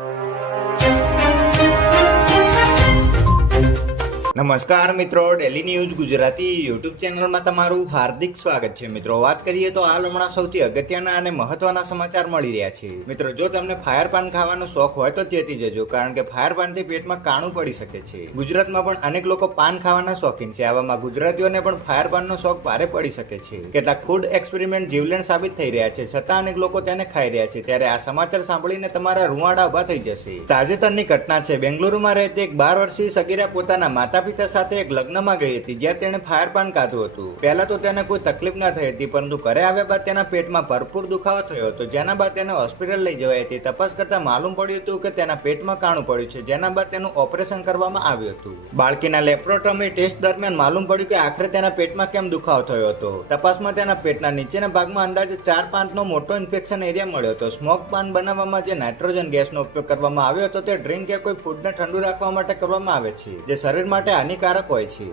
you. નમસ્કાર મિત્રો daily news Gujarati YouTube ચેનલમાં તમારું હાર્દિક સ્વાગત છે. મિત્રો, વાત કરીએ તો હાલ હમણાં સૌથી અગત્યના અને મહત્વના સમાચાર મળી રહ્યા છે. મિત્રો, જો તમને ફાયર પાન ખાવાનો શોખ હોય તો ચેતી જજો, કારણ કે ફાયર પાનથી પેટમાં કાણું પડી શકે છે. ગુજરાતમાં પણ અનેક લોકો પાન ખાવાના શોખીન છે. આવામાં ગુજરાતીઓને પણ ફાયર પાનનો શોખ ભારે પડી શકે છે. કેટલાક ફૂડ એક્સપેરિમેન્ટ જીવલેણ સાબિત થઈ રહ્યા છે. છતાં અનેક લોકો તેને ખાઈ રહ્યા છે. ત્યારે આ સમાચાર સાંભળીને તમારા રૂવાડા ઊભા થઈ જશે. તાજેતરની ઘટના છે. બેંગલુરુમાં રહેતી એક બાર વર્ષીય સગીરા પોતાના માતા પિતા સાથે એક લગ્નમાં ગઈ હતી, જ્યાં તેણે ફાયર પાન ખાધું હતું. પહેલા તો તેને કોઈ તકલીફ ના થઈ હતી, પરંતુ ઘરે આવ્યા બાદ તેના પેટમાં ભરપૂર દુખાવો થયો હતો. જેના બાદ તેને હોસ્પિટલ લઈ જવાઈ હતી. તપાસ કરતા માલુમ પડ્યું હતું કે તેના પેટમાં કાણું પડ્યું છે, જેના બાદ તેનું ઓપરેશન કરવામાં આવ્યું હતું. બાળકીના લેપ્રોટોમી ટેસ્ટ દરમિયાન માલુમ પડ્યું કે આખરે તેના પેટમાં કેમ દુખાવો થયો હતો. તપાસમાં તેના પેટના નીચેના ભાગમાં અંદાજે ચાર પાંચનો મોટો ઇન્ફેક્શન એરિયા મળ્યો હતો. સ્મોક પાન બનાવવામાં જે નાઇટ્રોજન ગેસનો ઉપયોગ કરવામાં આવ્યો હતો, તે ડ્રિંક કે કોઈ ફૂડને ઠંડુ રાખવા માટે કરવામાં આવે છે, જે શરીર માટે હાનિકારક હોય છે.